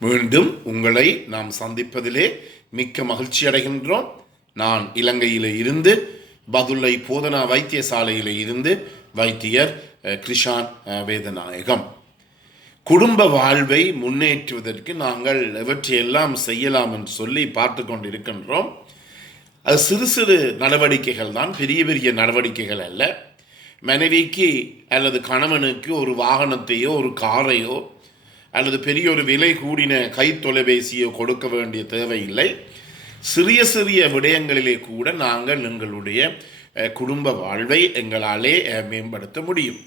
மீண்டும் உங்களை நாம் சந்திப்பதிலே மிக்க மகிழ்ச்சி அடைகின்றோம். நான் இலங்கையில் இருந்து பதுளை போதனா வைத்தியசாலையில் இருந்து வைத்தியர் கிருஷான் வேதநாயகம். குடும்ப வாழ்வை முன்னேற்றுவதற்கு நாங்கள் எவற்றையெல்லாம் செய்யலாம் என்று சொல்லி பார்த்து கொண்டிருக்கின்றோம். அது சிறு சிறு நடவடிக்கைகள் தான், பெரிய பெரிய நடவடிக்கைகள் அல்ல. மனைவிக்கு அல்லது கணவனுக்கு ஒரு வாகனத்தையோ ஒரு காரையோ அல்லது பெரிய ஒரு விலை கூடின கை தொலைபேசியோ கொடுக்க வேண்டிய தேவையில்லை. சிறிய சிறிய விடயங்களிலே கூட நாங்கள் எங்களுடைய குடும்ப வாழ்வை எங்களாலே மேம்படுத்த முடியும்.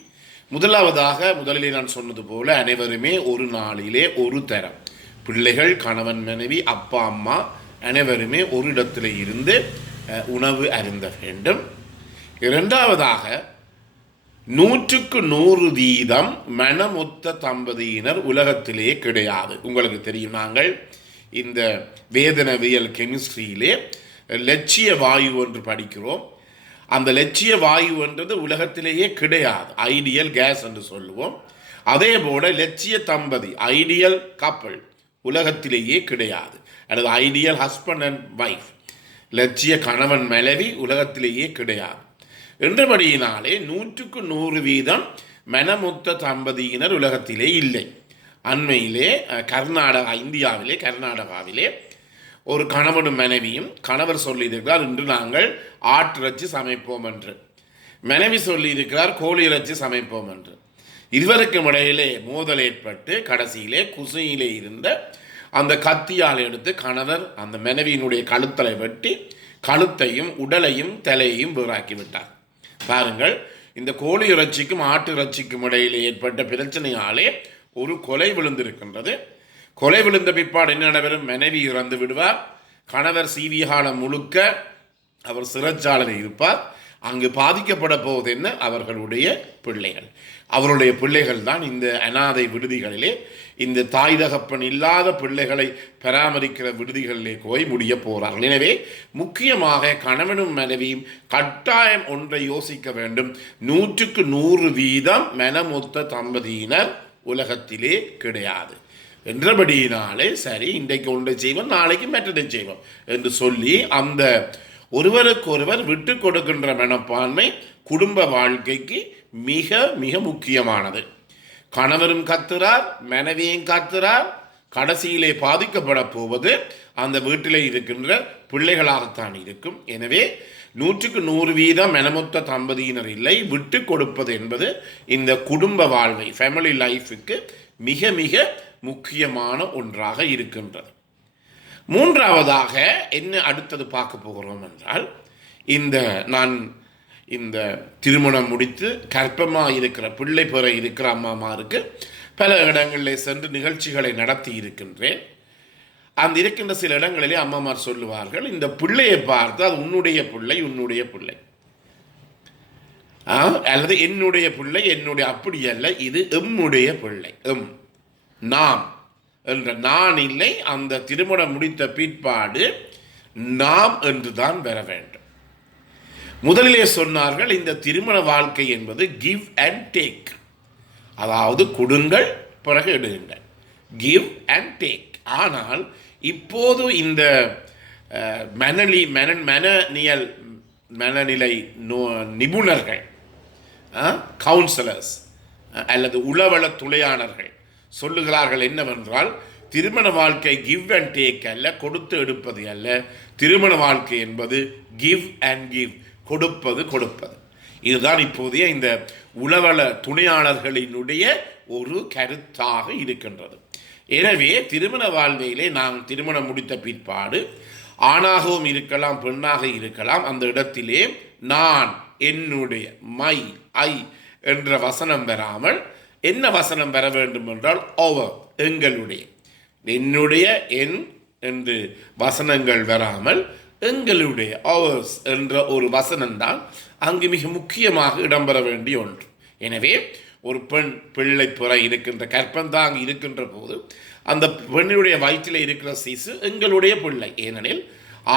முதலிலே நான் சொன்னது போல அனைவருமே ஒரு நாளிலே ஒரு தரம், பிள்ளைகள், கணவன், மனைவி, அப்பா, அம்மா அனைவருமே ஒரு இடத்துல இருந்து உணவு அருந்த வேண்டும். இரண்டாவதாக 100% மனமொத்த தம்பதியினர் உலகத்திலே கிடையாது. உங்களுக்கு தெரியும், நாங்கள் இந்த வேதனவியல் கெமிஸ்ட்ரியிலே லட்சிய வாயு என்று படிக்கிறோம். அந்த லட்சிய வாயு என்றது உலகத்திலேயே கிடையாது, ஐடியல் கேஸ் என்று சொல்லுவோம். அதே போல லட்சிய தம்பதி, ஐடியல் கப்பல் உலகத்திலேயே கிடையாது, அல்லது ஐடியல் ஹஸ்பண்ட் அண்ட் வைஃப், லட்சிய கணவன் மனைவி உலகத்திலேயே கிடையாது. என்றபடியினாலே 100% மனமொத்த தம்பதியினர் உலகத்திலே இல்லை. அண்மையிலே இந்தியாவிலே கர்நாடகாவிலே ஒரு கணவனும் மனைவியும், கணவர் சொல்லியிருக்கிறார் இன்று நாங்கள் ஆட்டிறைச்சி சமைப்போம் என்று, மனைவி சொல்லியிருக்கிறார் கோழி இறைச்சி சமைப்போம் என்று. இருவருக்கும் இடையிலே மோதல் ஏற்பட்டு கடைசியிலே குசையிலே இருந்த அந்த கத்தியால் எடுத்து கணவர் அந்த மனைவியினுடைய கழுத்தலை வெட்டி கழுத்தையும் உடலையும் தலையையும் வேறாக்கி விட்டார். பாருங்கள், இந்த கோழி இறைச்சிக்கும் ஆட்டு இறைச்சிக்கும் இடையிலே ஏற்பட்ட பிரச்சனையாலே ஒரு கொலை விழுந்திருக்கின்றது. கொலை விழுந்த பிற்பாடு என்ன நடைபெறும்? மனைவி இறந்து விடுவார். கணவர் சீவிகாலம் முழுக்க அவர் சிறைச்சாலையில் இருப்பார். அங்கு பாதிக்கப்பட போவது என்ன? அவர்களுடைய பிள்ளைகள். அவருடைய பிள்ளைகள் தான் இந்த அனாதை விடுதிகளிலே, இந்த தாய் தகப்பன் இல்லாத பிள்ளைகளை பராமரிக்கிற விடுதிகளிலே போய் முடிய போகிறார்கள். எனவே முக்கியமாக கணவனும் மனைவியும் கட்டாயம் ஒன்றை யோசிக்க வேண்டும். 100% மனமொத்த தம்பதியினர் உலகத்திலே கிடையாது. என்றபடியினாலே சரி, இன்றைக்கு ஒன்றை செய்வோம், நாளைக்கு மற்றதை செய்வோம் என்று சொல்லி அந்த ஒருவருக்கொருவர் விட்டு கொடுக்கின்ற மனப்பான்மை குடும்ப வாழ்க்கைக்கு மிக மிக முக்கியமானது. கணவரும் கத்துறார், மனைவியும் கத்துறார், கடைசியிலே பாதிக்கப்பட போவது அந்த வீட்டிலே இருக்கின்ற பிள்ளைகளாகத்தான் இருக்கும். எனவே 100% மனமொத்த தம்பதியினர் இல்லை. விட்டு கொடுப்பது என்பது இந்த குடும்ப வாழ்வை, ஃபேமிலி லைஃபுக்கு மிக மிக முக்கியமான ஒன்றாக இருக்கின்றது. மூன்றாவதாக என்ன அடுத்தது பார்க்க போகிறோம் என்றால், நான் இந்த திருமணம் முடித்து கர்ப்பமாக இருக்கிற பிள்ளை பெற இருக்கிற அம்மாமாருக்கு பல இடங்களில் சென்று நிகழ்ச்சிகளை நடத்தி இருக்கின்றேன். அந்த இருக்கின்ற சில இடங்களிலே அம்மாமார் சொல்லுவார்கள், இந்த பிள்ளையை பார்த்து அது உன்னுடைய பிள்ளை, உன்னுடைய பிள்ளை, அல்லது என்னுடைய பிள்ளை, என்னுடைய, அப்படி அல்ல, இது எம்முடைய பிள்ளை, நாம் என்ற நான் இல்லை. அந்த திருமணம் முடித்த பிற்பாடு நாம் என்றுதான் வர வேண்டும். முதலிலே சொன்னார்கள், இந்த திருமண வாழ்க்கை என்பது கிவ் அண்ட் டேக், அதாவது கொடுங்கள் பிறகு எடுங்கள், கிவ் அண்ட் டேக். ஆனால் இப்போது இந்த மனநிலை நிபுணர்கள், கவுன்சிலர்ஸ் அல்லது உளவள துளையாளர்கள் சொல்லுகிறார்கள் என்னவென்றால், திருமண வாழ்க்கை கிவ் அண்ட் டேக் அல்ல, கொடுத்து எடுப்பது அல்ல. திருமண வாழ்க்கை என்பது கிவ் அண்ட் கிவ், கொடுப்பது கொடுப்பது. இதுதான் இப்போதைய இந்த உளவள துணையாளர்களினுடைய ஒரு கருத்தாக இருக்கின்றது. எனவே திருமண வாழ்வையிலே நாம் திருமணம் முடித்த பிற்பாடு ஆணாகவும் இருக்கலாம், பெண்ணாக இருக்கலாம், அந்த இடத்திலே நான், என்னுடைய, மை, ஐ என்ற வசனம் வராமல் என்ன வசனம் வர வேண்டும் என்றால் ஓவர், எங்களுடைய, என்னுடைய, என் என்று வசனங்கள் வராமல் எங்களுடைய, அவர்ஸ் என்ற ஒரு வசனம்தான் அங்கு மிக முக்கியமாக இடம்பெற வேண்டிய ஒன்று. எனவே ஒரு பெண் பிள்ளை புற இருக்கின்ற கற்பந்தாங்க இருக்கின்ற போது அந்த பெண்ணுடைய வயிற்றில் இருக்கிற சிசு எங்களுடைய பிள்ளை. ஏனெனில்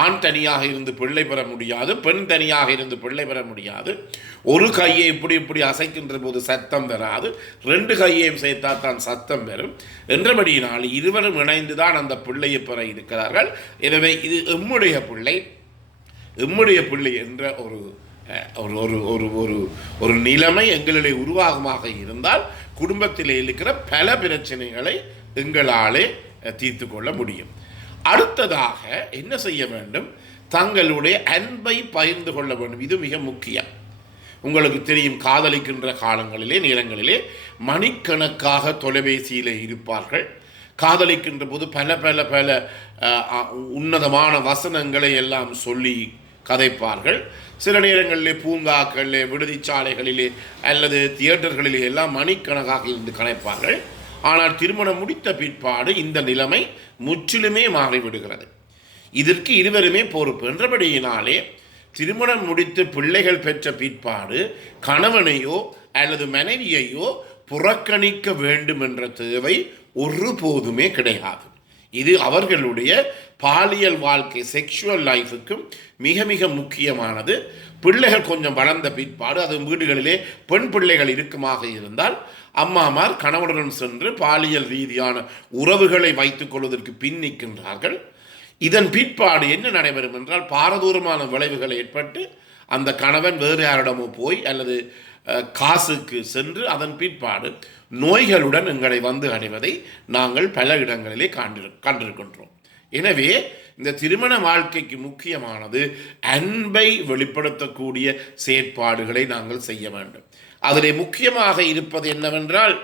ஆண் தனியாக இருந்து பிள்ளை பெற முடியாது, பெண் தனியாக இருந்து பிள்ளை பெற முடியாது. ஒரு கையை இப்படி இப்படி அசைக்கின்ற போது சத்தம் வராது, ரெண்டு கையையும் சேர்த்தா தான் சத்தம் வரும் என்றபடியினால் இருவரும் இணைந்து தான் அந்த பிள்ளையை பெற இருக்கிறார்கள். எனவே இது எம்முடைய பிள்ளை என்ற ஒரு ஒரு ஒரு ஒரு ஒரு நிலைமை எங்களுடைய உருவாகமாக இருந்தால் குடும்பத்தில் இருக்கிற பல பிரச்சனைகளை எங்களாலே தீர்த்து கொள்ள முடியும். அடுத்ததாக என்ன செய்ய வேண்டும்? தங்களுடைய அன்பை பகிர்ந்து கொள்ள வேண்டும். இது மிக முக்கியம். உங்களுக்கு தெரியும், காதலிக்கின்ற காலங்களிலே நேரங்களிலே மணிக்கணக்காக தொலைபேசியிலே இருப்பார்கள். காதலிக்கின்ற போது பல பல பல உன்னதமான வசனங்களை எல்லாம் சொல்லி கதைப்பார்கள். சில நேரங்களிலே பூங்காக்களிலே, விடுதிச்சாலைகளிலே அல்லது தியேட்டர்களிலே எல்லாம் மணிக்கணக்காக இருந்து கதைப்பார்கள். ஆனால் திருமணம் முடித்த பிற்பாடு இந்த நிலைமை முற்றிலுமே மாறிவிடுகிறது. இதற்கு இருவருமே பொறுப்பு என்றபடியினாலே திருமணம் முடித்து பிள்ளைகள் பெற்ற பிற்பாடு கணவனையோ அல்லது மனைவியையோ புறக்கணிக்க வேண்டும் என்ற தேவை ஒருபோதுமே கிடையாது. இது அவர்களுடைய பாலியல் வாழ்க்கை, செக்ஷுவல் லைஃபுக்கும் மிக மிக முக்கியமானது. பிள்ளைகள் கொஞ்சம் வளர்ந்த பிற்பாடு, அது வீடுகளிலே பெண் பிள்ளைகள் இருக்குமாக இருந்தால் அம்மாமார் கணவனுடன் சென்று பாலியல் ரீதியான உறவுகளை வைத்துக் கொள்வதற்கு பின் நிற்கின்றார்கள். இதன் பிற்பாடு என்ன நடைபெறும் என்றால் பாரதூரமான விளைவுகள் ஏற்பட்டு அந்த கணவன் வேறு யாரிடமோ போய் அல்லது காசுக்கு சென்று அதன் பிற்பாடு நோய்களுடன் எங்களை வந்து அடைவதை நாங்கள் பல இடங்களிலே கண்டிருக்கின்றோம். எனவே இந்த திருமண வாழ்க்கைக்கு முக்கியமானது அன்பை வெளிப்படுத்தக்கூடிய செயற்பாடுகளை நாங்கள் செய்ய வேண்டும். அதிலே முக்கியமாக இருப்பது என்னவென்றால்